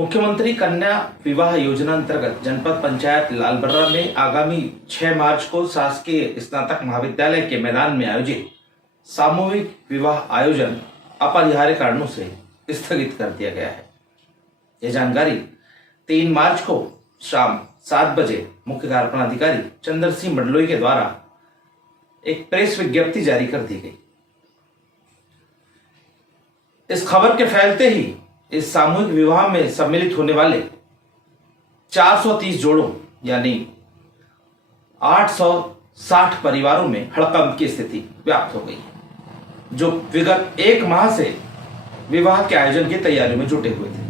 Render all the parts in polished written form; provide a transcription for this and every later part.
मुख्यमंत्री कन्या विवाह योजना अंतर्गत जनपद पंचायत लालबर्रा में आगामी 6 मार्च को शासकीय स्नातक महाविद्यालय के मैदान में आयोजित सामूहिक विवाह आयोजन अपरिहार्य कारणों से स्थगित कर दिया गया है। यह जानकारी 3 मार्च को शाम 7 बजे मुख्य कार्यपालन अधिकारी चंद्र सिंह मंडलोई के द्वारा एक प्रेस विज्ञप्ति जारी कर दी गई। इस खबर के फैलते ही इस सामूहिक विवाह में सम्मिलित होने वाले 430 जोड़ों यानी 860 परिवारों में हड़कंप की स्थिति व्याप्त हो गई है, जो विगत 1 माह से विवाह के आयोजन की तैयारियों में जुटे हुए थे।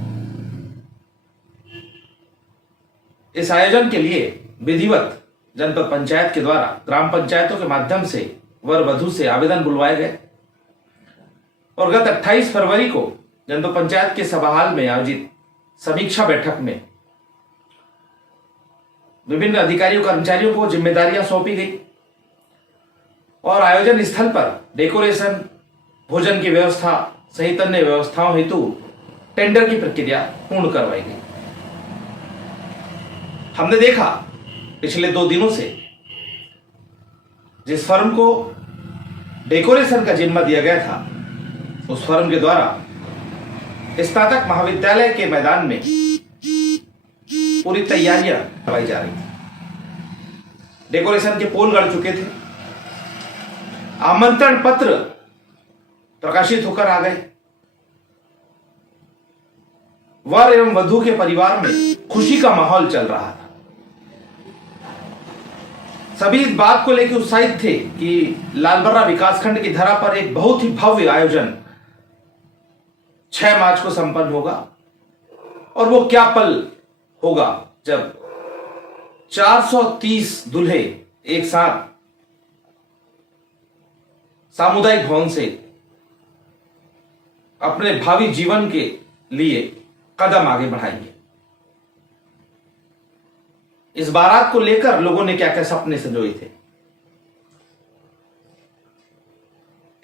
इस आयोजन के लिए विधिवत जनपद पंचायत के द्वारा ग्राम पंचायतों के माध्यम से वर वधू से आवेदन बुलवाए गए और गत 28 फरवरी को जनपद पंचायत के सभाहाल में आयोजित समीक्षा बैठक में विभिन्न अधिकारियों कर्मचारियों को जिम्मेदारियां सौंपी गई और आयोजन स्थल पर डेकोरेशन, भोजन की व्यवस्था सहित अन्य व्यवस्थाओं हेतु टेंडर की प्रक्रिया पूर्ण करवाई गई। हमने देखा पिछले 2 दिनों से जिस फर्म को डेकोरेशन का जिम्मा दिया गया था, उस फर्म के द्वारा स्नातक महाविद्यालय के मैदान में पूरी तैयारियां करवाई जा रही थी। डेकोरेशन के पोल गड़ चुके थे, आमंत्रण पत्र प्रकाशित होकर आ गए, वर एवं वधू के परिवार में खुशी का माहौल चल रहा था। सभी इस बात को लेकर उत्साहित थे कि लालबर्रा विकासखंड की धरा पर एक बहुत ही भव्य आयोजन 6 मार्च को संपन्न होगा और वो क्या पल होगा जब 430 दूल्हे एक साथ सामुदायिक भवन से अपने भावी जीवन के लिए कदम आगे बढ़ाएंगे। इस बारात को लेकर लोगों ने क्या क्या सपने संजोए थे।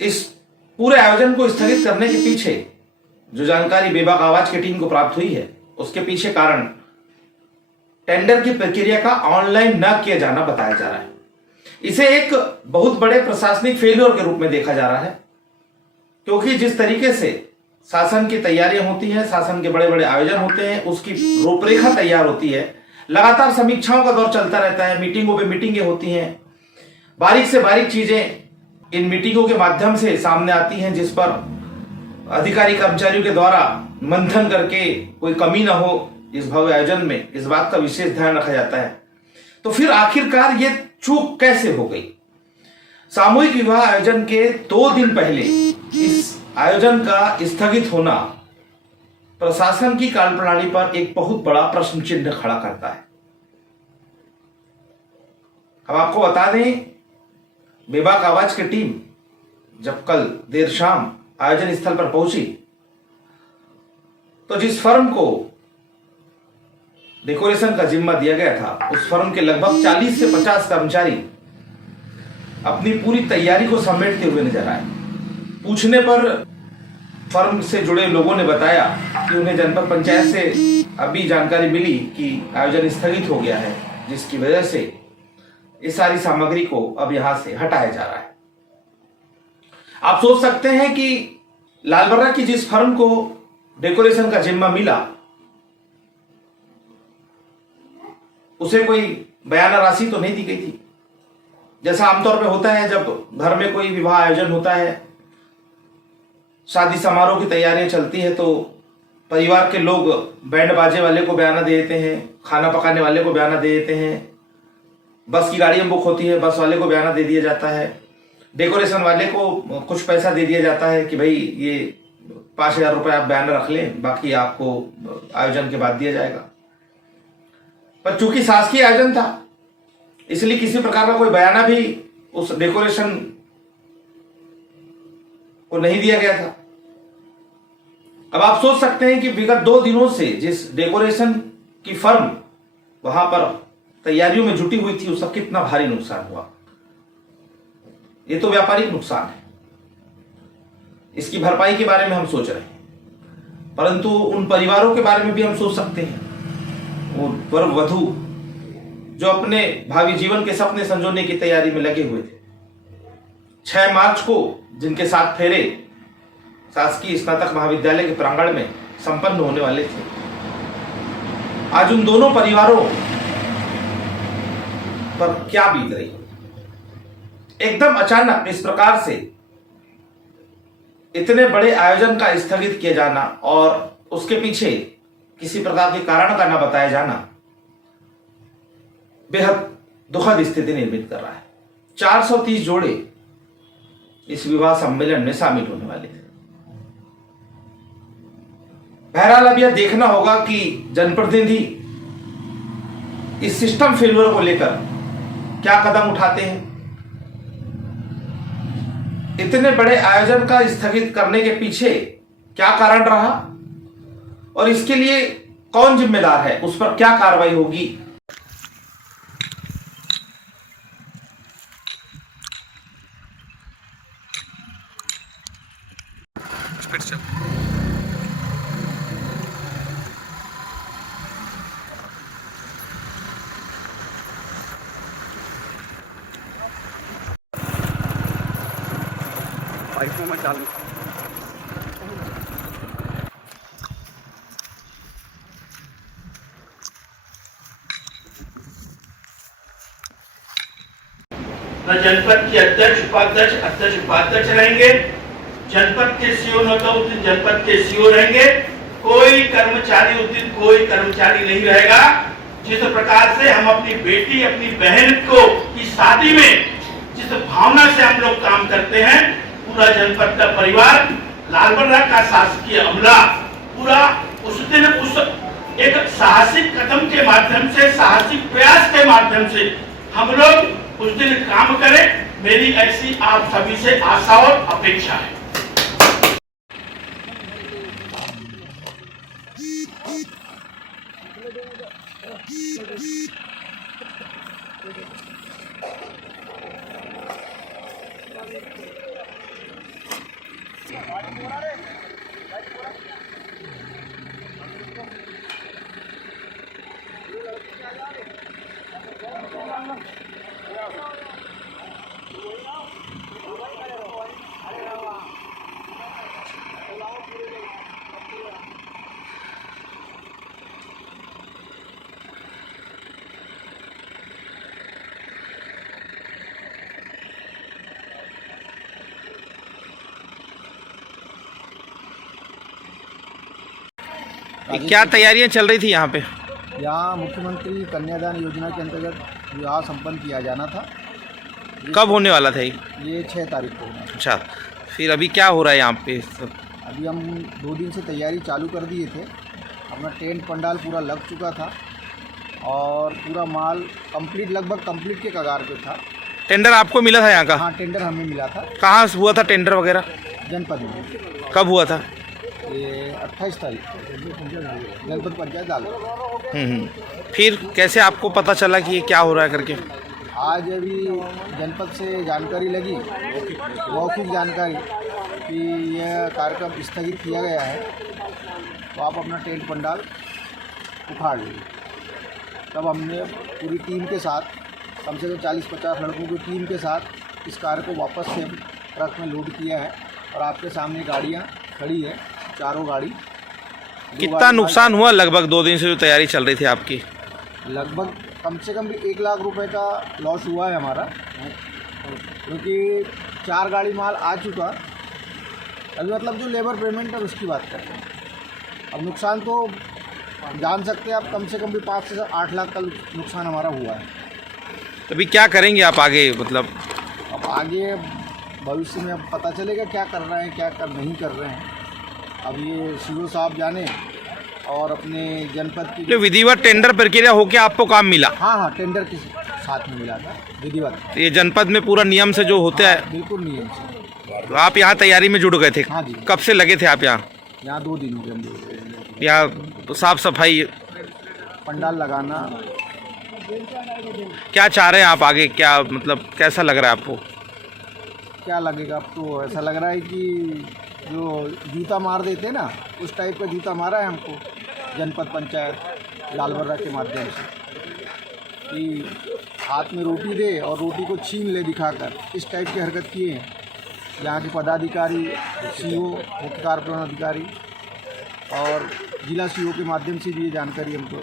इस पूरे आयोजन को स्थगित करने के पीछे जो जानकारी बेबाक आवाज की टीम को प्राप्त हुई है, उसके पीछे कारण टेंडर की प्रक्रिया का ऑनलाइन न किया जाना बताया जा रहा है। इसे एक बहुत बड़े प्रशासनिक फेलियर के रूप में देखा जा रहा है, क्योंकि जिस तरीके से शासन की तैयारियां होती हैं, शासन के बड़े बड़े आयोजन होते हैं, उसकी रूपरेखा तैयार होती है, लगातार समीक्षाओं का दौर चलता रहता है, मिटिंगों पे मिटिंगें होती हैं, बारीक से बारीक चीजें इन मीटिंगों के माध्यम से सामने आती हैं, जिस पर अधिकारी कर्मचारियों के द्वारा मंथन करके कोई कमी ना हो इस भव्य आयोजन में, इस बात का विशेष ध्यान रखा जाता है। तो फिर आखिरकार ये चूक कैसे हो गई? सामूहिक विवाह आयोजन के 2 दिन पहले इस आयोजन का स्थगित होना प्रशासन की कार्यप्रणाली पर एक बहुत बड़ा प्रश्न चिन्ह खड़ा करता है। अब आपको बता दें, बेबाक आवाज की टीम जब कल देर शाम आयोजन स्थल पर पहुंची तो जिस फर्म को डेकोरेशन का जिम्मा दिया गया था, उस फर्म के लगभग 40 से 50 कर्मचारी अपनी पूरी तैयारी को समेटते हुए नजर आए। पूछने पर फर्म से जुड़े लोगों ने बताया कि उन्हें जनपद पंचायत से अभी जानकारी मिली कि आयोजन स्थगित हो गया है, जिसकी वजह से इस सारी सामग्री को अब यहां से हटाया जा रहा है। आप सोच सकते हैं कि लालबर्रा की जिस फर्म को डेकोरेशन का जिम्मा मिला, उसे कोई बयाना राशि तो नहीं दी गई थी। जैसा आमतौर पे होता है, जब घर में कोई विवाह आयोजन होता है, शादी समारोह की तैयारियां चलती है, तो परिवार के लोग बैंड बाजे वाले को बयाना दे देते हैं, खाना पकाने वाले को बयाना दे देते हैं, बस की गाड़ियां बुक होती है, बस वाले को बयाना दे दिया जाता है, डेकोरेशन वाले को कुछ पैसा दे दिया जाता है कि भाई ये 5,000 रुपए आप बयाना रख लें, बाकी आपको आयोजन के बाद दिया जाएगा। पर चूंकि शासकीय आयोजन था, इसलिए किसी प्रकार का कोई बयाना भी उस डेकोरेशन को नहीं दिया गया था। अब आप सोच सकते हैं कि विगत 2 दिनों से जिस डेकोरेशन की फर्म वहां पर तैयारियों में जुटी हुई थी, उसका कितना भारी नुकसान हुआ। ये तो व्यापारिक नुकसान है, इसकी भरपाई के बारे में हम सोच रहे हैं। परंतु उन परिवारों के बारे में भी हम सोच सकते हैं, वो वर वधू जो अपने भावी जीवन के सपने संजोने की तैयारी में लगे हुए थे। 6 मार्च को जिनके 7 फेरे शासकीय स्नातक महाविद्यालय के प्रांगण में संपन्न होने वाले थे, आज उन दोनों परिवारों पर क्या बीत रही। एकदम अचानक इस प्रकार से इतने बड़े आयोजन का स्थगित किया जाना और उसके पीछे किसी प्रकार के कारण का न बताया जाना बेहद दुखद स्थिति निर्मित कर रहा है। 430 जोड़े इस विवाह सम्मेलन में शामिल होने वाले थे। बहरहाल अब यह देखना होगा कि जनप्रतिनिधि इस सिस्टम फेल्यूर को लेकर क्या कदम उठाते हैं। इतने बड़े आयोजन का स्थगित करने के पीछे क्या कारण रहा और इसके लिए कौन जिम्मेदार है, उस पर क्या कार्रवाई होगी। पाइपों में चालू जनपद के अध्यक्ष उपाध्यक्ष रहेंगे। जनपद के सीओ न तो उस दिन जनपद के सीओ रहेंगे। कोई कर्मचारी उस दिन कोई कर्मचारी नहीं रहेगा। जिस प्रकार से हम अपनी बेटी अपनी बहन को की शादी में जिस भावना से हम लोग काम करते हैं, पूरा जनपद का परिवार, लालबर्रा का शासकीय अमला पूरा उस दिन उस एक साहसिक कदम के माध्यम से, साहसिक प्रयास के माध्यम से हम लोग उस दिन काम करें। मेरी ऐसी आप सभी से आशा और अपेक्षा है। क्या तैयारियां चल रही थी यहाँ पे? यहाँ मुख्यमंत्री कन्यादान योजना के अंतर्गत विवाह संपन्न किया जाना था। कब होने वाला था ये 6 तारीख को होना था। अच्छा, फिर अभी क्या हो रहा है यहाँ पे? अभी हम 2 दिन से तैयारी चालू कर दिए थे। अपना टेंट पंडाल पूरा लग चुका था और पूरा माल कंप्लीट, लगभग कंप्लीट के कगार पे था। टेंडर आपको मिला था यहाँ का? हाँ, टेंडर हमें मिला था। कहाँ हुआ था टेंडर वगैरह? जनपद में। कब हुआ था? ये 28 तारीख जनपद पंचायत डाल। फिर कैसे आपको पता चला कि ये क्या हो रहा है करके? आज अभी जनपद से जानकारी लगी, मौखिक जानकारी, कि यह कार्यक्रम स्थगित किया गया है, तो आप अपना टेंट पंडाल उखाड़ लीजिए। तब हमने पूरी टीम के साथ, कम से कम 40-50 लड़कों की टीम के साथ इस कार्य को वापस से ट्रक में लोड किया है और आपके सामने गाड़ियाँ खड़ी है, चारों गाड़ी। कितना नुकसान हुआ लगभग 2 दिन से जो तैयारी चल रही थी आपकी? लगभग कम से कम 1 लाख रुपए का लॉस हुआ है हमारा, क्योंकि 4 गाड़ी माल आ चुका। अभी मतलब जो लेबर पेमेंट है उसकी बात करते हैं। अब नुकसान तो जान सकते हैं आप, कम से कम भी 5 से 8 लाख का नुकसान हमारा हुआ है। अभी क्या करेंगे आप आगे? मतलब अब आगे भविष्य में अब पता चलेगा क्या कर रहे हैं, क्या कर नहीं कर रहे हैं। अब ये सीओ साहब जाने और अपने जनपद की जो विधिवत टेंडर प्रक्रिया होके आपको काम मिला? हाँ, टेंडर के साथ में मिला था विधिवत। तो ये जनपद में पूरा नियम से जो होता है? बिल्कुल नियम से। तो आप यहाँ तैयारी में जुड़ गए थे? हाँ जी। कब से लगे थे आप यहाँ? यहाँ 2 दिन हो गए हम। यहाँ तो साफ सफाई, पंडाल लगाना। क्या चाह रहे हैं आप आगे? क्या मतलब कैसा लग रहा है आपको? क्या लगेगा अब तो ऐसा लग रहा है कि जो जूता मार देते ना, उस टाइप का जूता मारा है हमको जनपद पंचायत लालबर्रा के माध्यम से कि हाथ में रोटी दे और रोटी को छीन ले दिखाकर, इस टाइप की हरकत किए हैं। यहाँ के पदाधिकारी, सीओ, मुख्य कार्यपालन अधिकारी और जिला सीओ के माध्यम से भी ये जानकारी हमको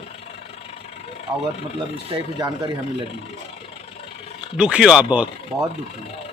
अवगत, मतलब इस टाइप की जानकारी हमें लगी है। दुखी हो आप बहुत? बहुत दुखी है।